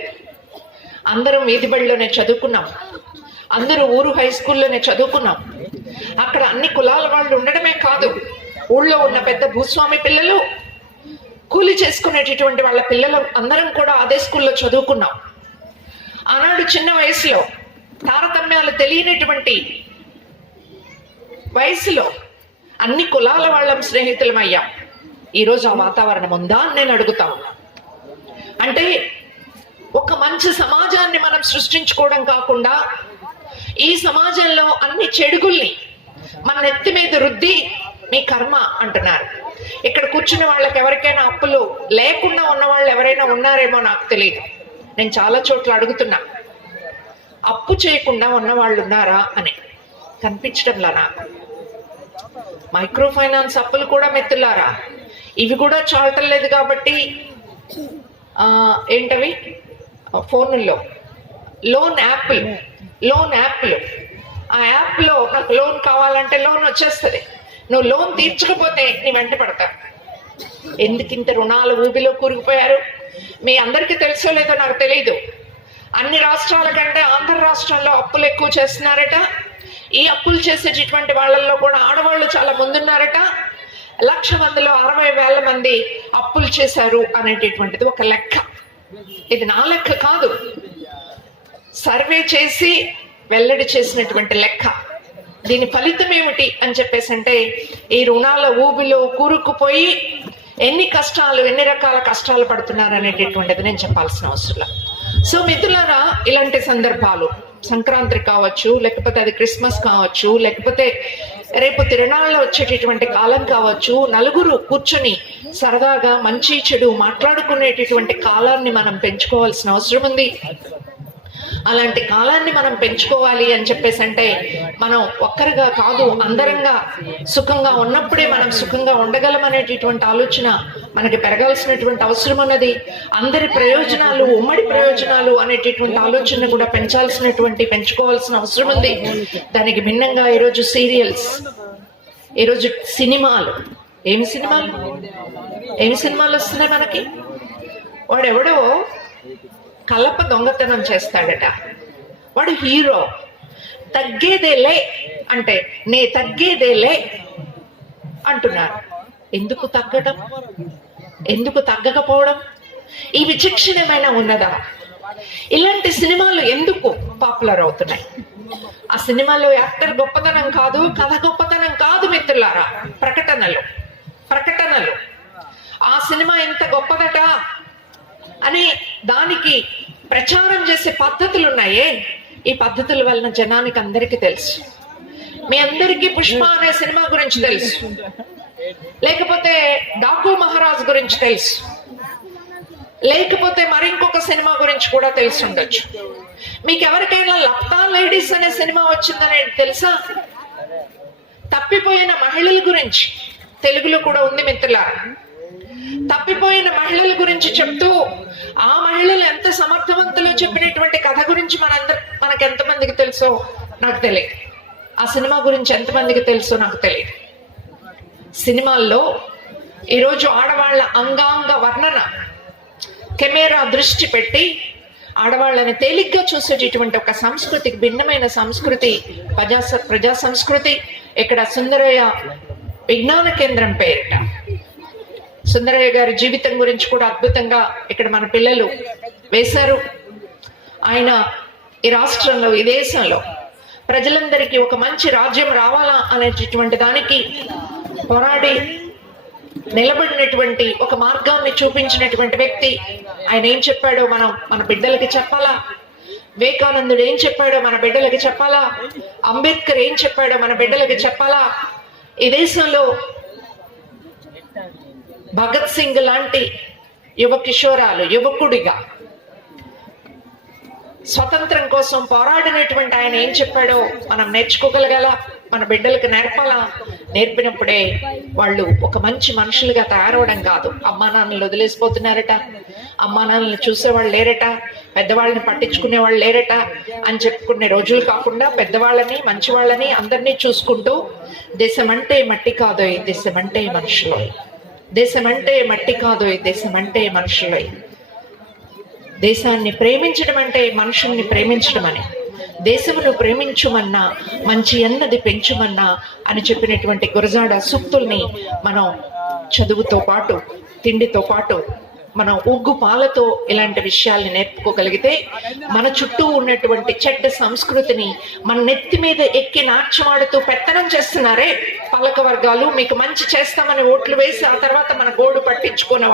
అందరం వీధి బడిలోనే చదువుకున్నాం, అందరూ ఊరు హై స్కూల్లోనే చదువుకున్నాం. అక్కడ అన్ని కులాల వాళ్ళు ఉండడమే కాదు, ఊళ్ళో ఉన్న పెద్ద భూస్వామి పిల్లలు, కూలి చేసుకునేటటువంటి వాళ్ళ పిల్లలు అందరం కూడా అదే స్కూల్లో చదువుకున్నాం. ఆనాడు చిన్న వయసులో తారతమ్యాలు తెలియనటువంటి వయసులో అన్ని కులాల వాళ్ళం స్నేహితులం అయ్యాం. ఈరోజు ఆ వాతావరణం ఉందా అని నేను అడుగుతా ఉన్నా. అంటే ఒక మంచి సమాజాన్ని మనం సృష్టించుకోవడం కాకుండా ఈ సమాజంలో అన్ని చెడుగుల్ని మన నెత్తి మీద రుద్ది మీ కర్మ అంటున్నారు. ఇక్కడ కూర్చున్న వాళ్ళకి ఎవరికైనా అప్పులు లేకుండా ఉన్న వాళ్ళు ఎవరైనా ఉన్నారేమో నాకు తెలియదు. నేను చాలా చోట్ల అడుగుతున్నా, అప్పు చేయకుండా ఉన్న వాళ్ళు ఉన్నారా అని. కనిపించడంలా నాకు. మైక్రో ఫైనాన్స్ అప్పులు కూడా మిత్రులారా, ఇవి కూడా చాలటం లేదు. కాబట్టి ఏంటవి ఫోన్లో లోన్ యాప్లు, ఆ యాప్లో నాకు లోన్ కావాలంటే లోన్ వచ్చేస్తుంది. నువ్వు లోన్ తీర్చకపోతే నీ వెంట పడతా. ఎందుకింత రుణాల ఊబిలో కూరుకుపోయారు? మీ అందరికీ తెలుసో లేదో నాకు తెలియదు. అన్ని రాష్ట్రాల కంటే ఆంధ్ర రాష్ట్రంలో అప్పులు ఎక్కువ చేస్తున్నారట. ఈ అప్పులు చేసేటటువంటి వాళ్ళల్లో కూడా ఆడవాళ్ళు చాలా ముందున్నారట. 1,00,000 మందిలో 60,000 మంది అప్పులు చేశారు అనేటటువంటిది ఒక లెక్క. ఇది నా లెక్క కాదు. సర్వే చేసి వెల్లడి చేసినటువంటి లెక్క. దీని ఫలితం ఏమిటి అని చెప్పేసి అంటే, ఈ రుణాల ఊబిలో కూరుకుపోయి ఎన్ని కష్టాలు, ఎన్ని రకాల కష్టాలు పడుతున్నారు అనేటటువంటిది నేను చెప్పాల్సిన అవసరం. సో మిత్రులారా, ఇలాంటి సందర్భాలు సంక్రాంతి కావచ్చు, లేకపోతే అది క్రిస్మస్ కావచ్చు, లేకపోతే రేపు తిరునాళ్ళలో వచ్చేటటువంటి కాలం కావచ్చు, నలుగురు కూర్చొని సరదాగా మంచి చెడు మాట్లాడుకునేటటువంటి కాలాన్ని మనం పెంచుకోవాల్సిన అవసరం ఉంది. అలాంటి కాలాన్ని మనం పెంచుకోవాలి అని చెప్పేసి అంటే, మనం ఒక్కరిగా కాదు, అందరంగా సుఖంగా ఉన్నప్పుడే మనం సుఖంగా ఉండగలం అనేటటువంటి ఆలోచన మనకి పెరగాల్సినటువంటి అవసరం ఉన్నది. అందరి ప్రయోజనాలు, ఉమ్మడి ప్రయోజనాలు అనేటటువంటి ఆలోచన కూడా పెంచుకోవాల్సిన అవసరం ఉంది. దానికి భిన్నంగా ఈరోజు సీరియల్స్, ఈరోజు సినిమాలు, ఏమి సినిమాలు వస్తున్నాయి మనకి. వాడెవడో కలప దొంగతనం చేస్తాడట, వాడు హీరో. తగ్గేదేలే అంటే నే తగ్గేదేలే అంటున్నారు. ఎందుకు తగ్గడం, ఎందుకు తగ్గకపోవడం? ఈ విచక్షణ ఏమైనా ఉన్నదా? ఇలాంటి సినిమాలు ఎందుకు పాపులర్ అవుతున్నాయి? ఆ సినిమాలో యాక్టర్ గొప్పతనం కాదు, కథ గొప్పతనం కాదు మిత్రులారా, ప్రకటనలు. ఆ సినిమా ఎంత గొప్పదట అని దానికి ప్రచారం చేసే పద్ధతులు ఉన్నాయే, ఈ పద్ధతుల వలన జనానికి అందరికీ తెలుసు. మీ అందరికీ పుష్ప అనే సినిమా గురించి తెలుసు, లేకపోతే డాకు మహారాజ్ గురించి తెలుసు, లేకపోతే మరి ఇంకొక సినిమా గురించి కూడా తెలిసి ఉండొచ్చు. మీకు ఎవరికైనా లప్తా లేడీస్ అనే సినిమా వచ్చిందనేది తెలుసా? తప్పిపోయిన మహిళల గురించి తెలుగులో కూడా ఉంది మిత్రులారా. తప్పిపోయిన మహిళల గురించి చెప్తూ, ఆ మహిళలు ఎంత సమర్థవంతులో చెప్పినటువంటి కథ గురించి మనకు ఎంతమందికి తెలుసో నాకు తెలియదు. ఆ సినిమా గురించి ఎంతమందికి తెలుసో నాకు తెలియదు. సినిమాల్లో ఈరోజు ఆడవాళ్ల అంగాంగ వర్ణన, కెమెరా దృష్టి పెట్టి ఆడవాళ్ళని తేలిగ్గా చూసేటటువంటి ఒక సంస్కృతికి భిన్నమైన సంస్కృతి ప్రజా సంస్కృతి. ఇక్కడ సుందరయ్య విజ్ఞాన కేంద్రం పేరిట సుందరయ్య గారి జీవితం గురించి కూడా అద్భుతంగా ఇక్కడ మన పిల్లలు వేశారు. ఆయన ఈ రాష్ట్రంలో, ఈ దేశంలో ప్రజలందరికీ ఒక మంచి రాజ్యం రావాలా అనేటటువంటి దానికి పోరాడి నిలబడినటువంటి ఒక మార్గాన్ని చూపించినటువంటి వ్యక్తి. ఆయన ఏం చెప్పాడో మనం మన బిడ్డలకి చెప్పాలా, వివేకానందుడు ఏం చెప్పాడో మన బిడ్డలకి చెప్పాలా, అంబేద్కర్ ఏం చెప్పాడో మన బిడ్డలకి చెప్పాలా. ఈ దేశంలో భగత్ సింగ్ లాంటి యువకుడిగా స్వతంత్రం కోసం పోరాడినటువంటి ఆయన ఏం చెప్పాడో మనం నేర్చుకోగలగాల, మన బిడ్డలకు నేర్పాలా. నేర్పినప్పుడే వాళ్ళు ఒక మంచి మనుషులుగా తయారవడం కాదు, అమ్మా నాన్నలు వదిలేసిపోతున్నారట, అమ్మా నాన్నలు చూసేవాళ్ళు లేరట, పెద్దవాళ్ళని పట్టించుకునేవాళ్ళు లేరట అని చెప్పుకునే రోజులు కాకుండా పెద్దవాళ్ళని, మంచి వాళ్ళని అందరినీ చూసుకుంటూ, దేశం అంటే మట్టి కాదు, ఈ దేశం అంటే మనుషులు, దేశం అంటే మట్టి కాదు, ఈ దేశం అంటే మనుషులు, దేశాన్ని ప్రేమించడం అంటే మనుషుల్ని ప్రేమించడం అని, దేశమును ప్రేమించుమన్నా మంచి అన్నది పెంచుమన్నా అని చెప్పినటువంటి గురజాడ సూక్తుల్ని మనం చదువుతో పాటు, తిండితో పాటు, మనం ఉగ్గు పాలతో ఇలాంటి విషయాల్ని నేర్పుకోగలిగితే మన చుట్టూ ఉన్నటువంటి చెడ్డ సంస్కృతిని మన నెత్తి మీద ఎక్కి నాట్యమాడుతూ పెత్తనం చేస్తున్నారే పాలక వర్గాలు, మీకు మంచి చేస్తామని ఓట్లు వేసి ఆ తర్వాత మన గోడు పట్టించుకున్న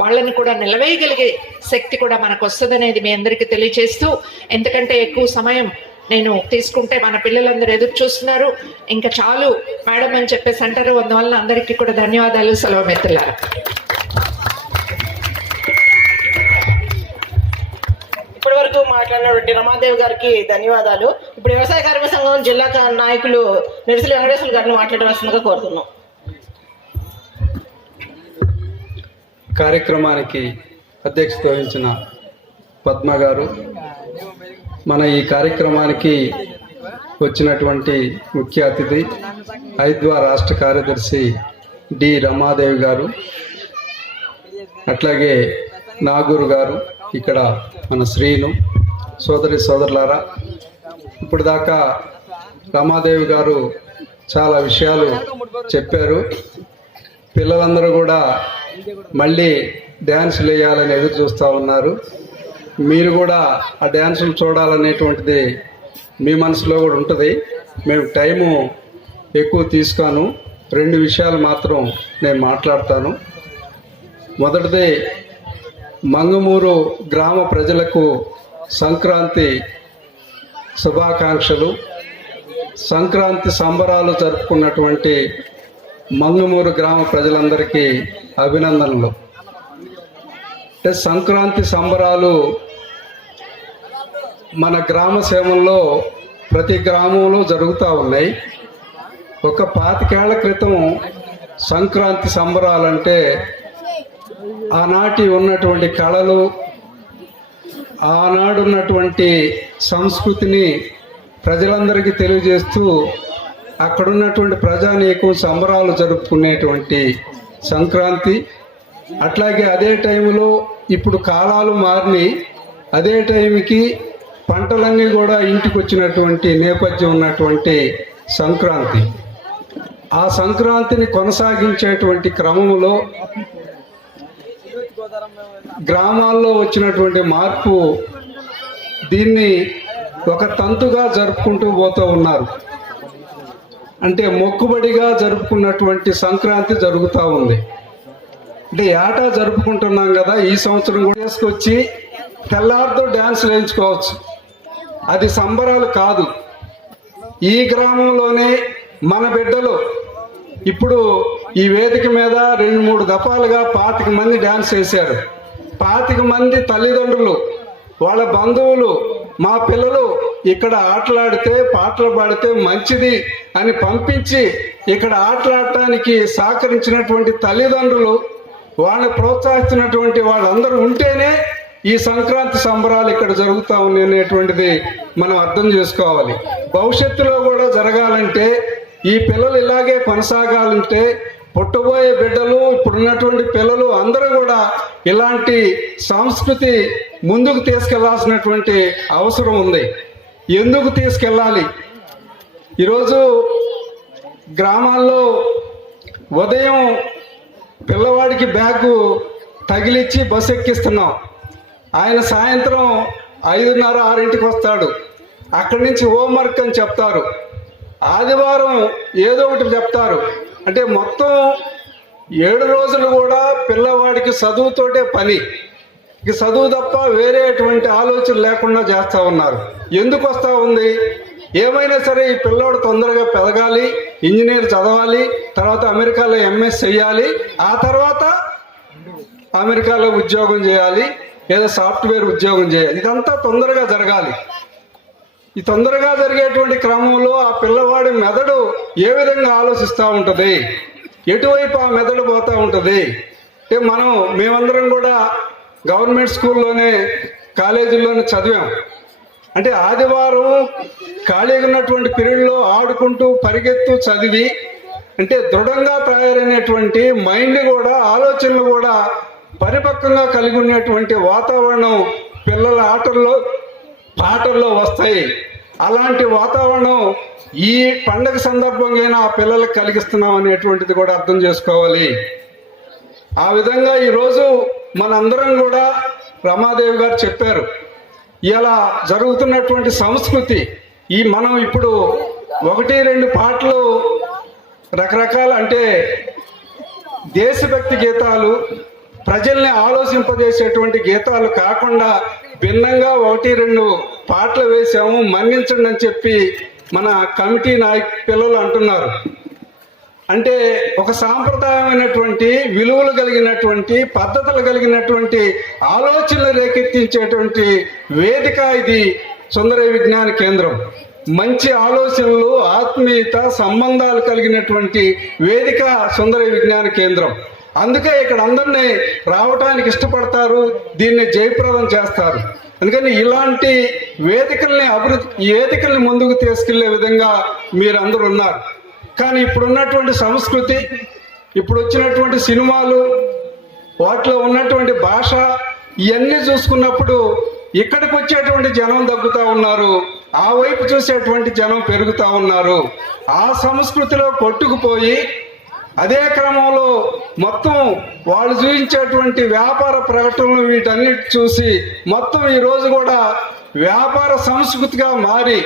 వాళ్ళని కూడా నిలవేయగలిగే శక్తి కూడా మనకు వస్తుందనేది మీ అందరికీ తెలియజేస్తూ, ఎందుకంటే ఎక్కువ సమయం నేను తీసుకుంటే మన పిల్లలందరూ ఎదురు చూస్తున్నారు, ఇంకా చాలు మేడం అని చెప్పేసి అంటారు. అందువల్ల అందరికీ కూడా ధన్యవాదాలు. సెలవు మిత్రులారా. ఇప్పటి వరకు మాట్లాడినటువంటి రమాదేవి గారికి ధన్యవాదాలు. ఇప్పుడు వ్యవసాయ కార్మిక సంఘం జిల్లా నాయకులు నెరిసిలి వెంకటేశ్వర గారిని మాట్లాడవలసిందిగా కోరుతున్నాం. కార్యక్రమానికి అధ్యక్షత వహించిన పద్మ గారు, మన ఈ కార్యక్రమానికి వచ్చినటువంటి ముఖ్య అతిథి ఐద్వా రాష్ట్ర కార్యదర్శి డి రమాదేవి గారు, అట్లాగే నాగూరు గారు, ఇక్కడ మన శ్రీను, సోదరులారా, ఇప్పుడు దాకా రమాదేవి గారు చాలా విషయాలు చెప్పారు. పిల్లలందరూ కూడా మళ్ళీ డ్యాన్సులు వేయాలని ఎదురు చూస్తూ ఉన్నారు. మీరు కూడా ఆ డ్యాన్సులు చూడాలనేటువంటిది మీ మనసులో కూడా ఉంటుంది. మేము టైము ఎక్కువ తీసుకోను, 2 విషయాలు మాత్రం నేను మాట్లాడతాను. మొదటిది, మంగమూరు గ్రామ ప్రజలకు సంక్రాంతి శుభాకాంక్షలు. సంక్రాంతి సంబరాలు జరుపుకున్నటువంటి మంగమూరు గ్రామ ప్రజలందరికీ అభినందనలు. అంటే సంక్రాంతి సంబరాలు మన గ్రామ సేవల్లో ప్రతి గ్రామంలో జరుగుతూ ఉన్నాయి. ఒక 25 ఏళ్ల క్రితం సంక్రాంతి సంబరాలంటే ఆనాటి ఉన్నటువంటి కళలు, ఆనాడు ఉన్నటువంటి సంస్కృతిని ప్రజలందరికీ తెలియజేస్తూ అక్కడున్నటువంటి ప్రజానీకం సంబరాలు జరుపుకునేటువంటి సంక్రాంతి. అట్లాగే అదే టైంలో ఇప్పుడు కాలాలు మారినాయి, అదే టైంకి పంటలన్నీ కూడా ఇంటికి వచ్చినటువంటి నేపథ్యం ఉన్నటువంటి సంక్రాంతి. ఆ సంక్రాంతిని కొనసాగించేటువంటి క్రమంలో గ్రామాల్లో వచ్చినటువంటి మార్పు దీన్ని ఒక తంతుగా జరుపుకుంటూ పోతూ ఉన్నారు. అంటే మొక్కుబడిగా జరుపుకున్నటువంటి సంక్రాంతి జరుగుతూ ఉంది. అంటే ఏటా జరుపుకుంటున్నాం కదా, ఈ సంవత్సరం కూడా తీసుకొచ్చి తెల్లారితో డ్యాన్స్ వేయించుకోవచ్చు. అది సంబరాలు కాదు. ఈ గ్రామంలోనే మన బిడ్డలు ఇప్పుడు ఈ వేదిక మీద 2-3 దఫాలుగా 25 మంది డ్యాన్స్ వేశారు. 25 మంది తల్లిదండ్రులు, వాళ్ళ బంధువులు, మా పిల్లలు ఇక్కడ ఆటలాడితే పాటలు పాడితే మంచిది అని పంపించి ఇక్కడ ఆటలాడటానికి సహకరించినటువంటి తల్లిదండ్రులు, వాళ్ళని ప్రోత్సహిస్తున్నటువంటి వాళ్ళందరూ ఉంటేనే ఈ సంక్రాంతి సంబరాలు ఇక్కడ జరుగుతూ ఉన్నాయి అనేటువంటిది మనం అర్థం చేసుకోవాలి. భవిష్యత్తులో కూడా జరగాలంటే, ఈ పిల్లలు ఇలాగే కొనసాగాలంటే, పుట్టబోయే బిడ్డలు, ఇప్పుడున్నటువంటి పిల్లలు అందరూ కూడా ఇలాంటి సంస్కృతి ముందుకు తీసుకెళ్లాల్సినటువంటి అవసరం ఉంది. ఎందుకు తీసుకెళ్ళాలి? ఈరోజు గ్రామాల్లో ఉదయం పిల్లవాడికి బ్యాగు తగిలిచ్చి బస్సు ఎక్కిస్తున్నాం. ఆయన సాయంత్రం 5:30-6 వస్తాడు. అక్కడి నుంచి హోంవర్క్ అని చెప్తారు, ఆదివారం ఏదో ఒకటి చెప్తారు. అంటే మొత్తం 7 రోజులు కూడా పిల్లవాడికి చదువుతోటే పని. ఇక చదువు తప్ప వేరే ఎటువంటి ఆలోచన లేకుండా చేస్తూ ఉన్నారు. ఎందుకు వస్తూ ఉంది? ఏమైనా సరే ఈ పిల్లోడు తొందరగా పెరగాలి, ఇంజనీర్ చదవాలి, తర్వాత అమెరికాలో ఎంఎస్ చేయాలి, ఆ తర్వాత అమెరికాలో ఉద్యోగం చేయాలి, లేదా సాఫ్ట్వేర్ ఉద్యోగం చేయాలి. ఇదంతా తొందరగా జరగాలి. ఈ తొందరగా జరిగేటువంటి క్రమంలో ఆ పిల్లవాడి మెదడు ఏ విధంగా ఆలోచిస్తూ ఉంటుంది, ఎటువైపు ఆ మెదడు పోతూ ఉంటుంది. అంటే మేమందరం కూడా గవర్నమెంట్ స్కూల్లోనే కాలేజీల్లోనే చదివాం. అంటే ఆదివారం ఖాళీగా ఉన్నటువంటి పీరియడ్లో ఆడుకుంటూ పరిగెత్తు చదివి, అంటే దృఢంగా తయారైనటువంటి మైండ్ కూడా, ఆలోచనలు కూడా పరిపక్వంగా కలిగి ఉన్నటువంటి వాతావరణం పిల్లల ఆటల్లో వస్తాయి. అలాంటి వాతావరణం ఈ పండగ సందర్భంగా ఆ పిల్లలకు కలిగిస్తున్నాం అనేటువంటిది కూడా అర్థం చేసుకోవాలి. ఆ విధంగా ఈరోజు మనందరం కూడా రమాదేవి గారు చెప్పారు, ఇలా జరుగుతున్నటువంటి సంస్కృతి, మనం ఇప్పుడు 1-2 పాటలు రకరకాల, అంటే దేశభక్తి గీతాలు, ప్రజల్ని ఆలోచింపజేసేటువంటి గీతాలు కాకుండా భిన్నంగా 1-2 పాటలు వేసాము, మన్నించండి అని చెప్పి మన కమిటీ పిల్లలు అంటున్నారు. అంటే ఒక సాంప్రదాయమైనటువంటి విలువలు కలిగినటువంటి, పద్ధతులు కలిగినటువంటి ఆలోచనలు రేకెత్తించేటువంటి వేదిక ఇది సుందరయ్య విజ్ఞాన కేంద్రం. మంచి ఆలోచనలు, ఆత్మీయత, సంబంధాలు కలిగినటువంటి వేదిక సుందరయ్య విజ్ఞాన కేంద్రం. అందుకే ఇక్కడ అందరినీ రావటానికి ఇష్టపడతారు, దీన్ని జయప్రదం చేస్తారు. అందుకని ఇలాంటి వేదికల్ని ముందుకు తీసుకెళ్లే విధంగా మీరందరూ ఉన్నారు. కానీ ఇప్పుడున్నటువంటి సంస్కృతి, ఇప్పుడు వచ్చినటువంటి సినిమాలు, వాటిలో ఉన్నటువంటి భాష, ఇవన్నీ చూసుకున్నప్పుడు ఇక్కడికి వచ్చేటువంటి జనం తగ్గుతూ ఉన్నారు, ఆ వైపు చూసేటువంటి జనం పెరుగుతూ ఉన్నారు. ఆ సంస్కృతిలో కొట్టుకుపోయి అదే క్రమంలో మొత్తం వాళ్ళు చూపించేటువంటి వ్యాపార ప్రకటనలు వీటన్నిటి చూసి మొత్తం ఈరోజు కూడా వ్యాపార సంస్కృతిగా మారి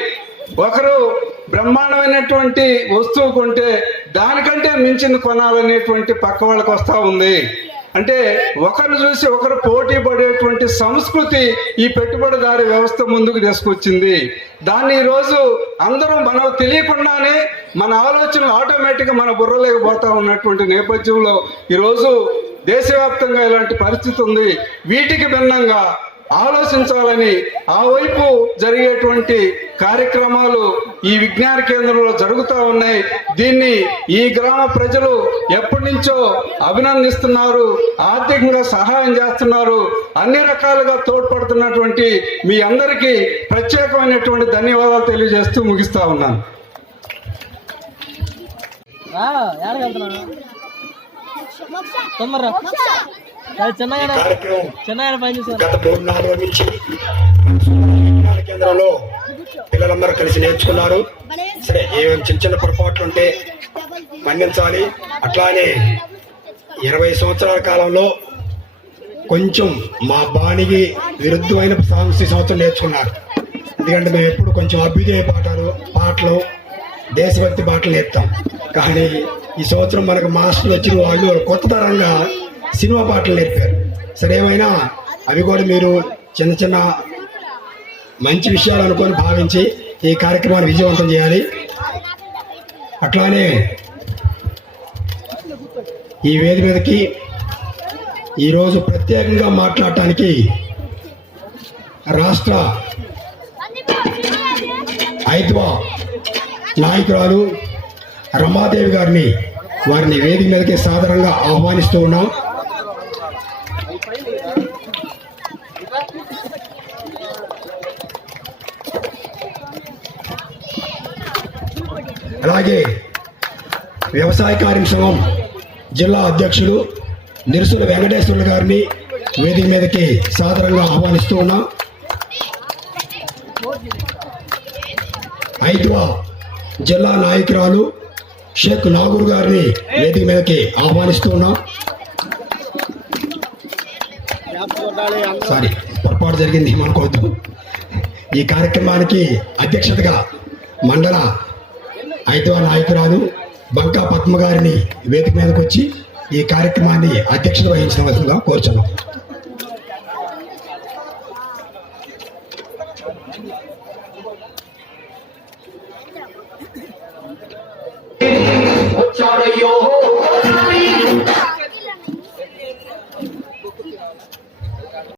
ఒకరు బ్రహ్మాండమైనటువంటి వస్తువు కొంటే దానికంటే మించింది కొనాలనేటువంటి పక్క వాళ్ళకి వస్తూ ఉంది. అంటే ఒకరు చూసి ఒకరు పోటీ పడేటువంటి సంస్కృతి ఈ పెట్టుబడిదారీ వ్యవస్థ ముందుకు తీసుకొచ్చింది. దాన్ని ఈరోజు అందరూ మనకు తెలియకుండానే మన ఆలోచనలు ఆటోమేటిక్గా మన బుర్రలేకపోతా ఉన్నటువంటి నేపథ్యంలో ఈరోజు దేశవ్యాప్తంగా ఇలాంటి పరిస్థితి ఉంది. వీటికి భిన్నంగా ఆలోచించాలని ఆ వైపు జరిగేటువంటి కార్యక్రమాలు ఈ విజ్ఞాన కేంద్రంలో జరుగుతూ ఉన్నాయి. దీన్ని ఈ గ్రామ ప్రజలు ఎప్పటి నుంచో అభినందిస్తున్నారు, ఆర్థికంగా సహాయం చేస్తున్నారు, అన్ని రకాలుగా తోడ్పడుతున్నటువంటి మీ అందరికీ ప్రత్యేకమైనటువంటి ధన్యవాదాలు తెలియజేస్తూ ముగిస్తా ఉన్నాను. గత 3-4 రోజుల నుంచి విజ్ఞాన కేంద్రంలో పిల్లలందరూ కలిసి నేర్చుకున్నారు. సరే, ఏమేమి చిన్న చిన్న పొరపాట్లు ఉంటే మన్నించాలి. అట్లానే 20 సంవత్సరాల కాలంలో కొంచెం మా బాణికి విరుద్ధమైన సాంస్కృతిక సంవత్సరం నేర్చుకున్నారు. ఎందుకంటే మేము ఎప్పుడు కొంచెం అభ్యుదయ పాటలు దేశభక్తి పాటలు నేర్పుతాం. కానీ ఈ సంవత్సరం మనకు మాస్టర్లు వచ్చిన వాళ్ళు కొత్త తరంగా సినిమా పాటలు నేర్పారు. సరే, ఏమైనా అవి కూడా మీరు చిన్న చిన్న మంచి విషయాలు అనుకొని భావించి ఈ కార్యక్రమాన్ని విజయవంతం చేయాలి. అట్లానే ఈ వేదిక మీదకి ఈరోజు ప్రత్యేకంగా మాట్లాడటానికి రాష్ట్ర ఐద్వా నాయకురాలు రమాదేవి గారిని వారిని వేదిక మీదకి సాదరంగా ఆహ్వానిస్తూ ఉన్నాం. అలాగే వ్యవసాయ కార్మిక సంఘం జిల్లా అధ్యక్షులు నిరుసుల వెంకటేశ్వర్లు గారిని వేదిక మీదకి సాదరంగా ఆహ్వానిస్తూ ఉన్నాం. ఐద్వా జిల్లా నాయకురాలు షేక్ నాగూర్ గారిని వేదిక మీదకి ఆహ్వానిస్తూ ఉన్నాం. సారీ, పొరపాటు జరిగింది, అనుకోవద్దు. ఈ కార్యక్రమానికి అధ్యక్షతగా మండల ఐద్వా నాయకురాలు బంకా పద్మ గారిని వేదిక మీదకి వచ్చి ఈ కార్యక్రమాన్ని అధ్యక్షత వహించవలసిందిగా కోరుచున్నాం.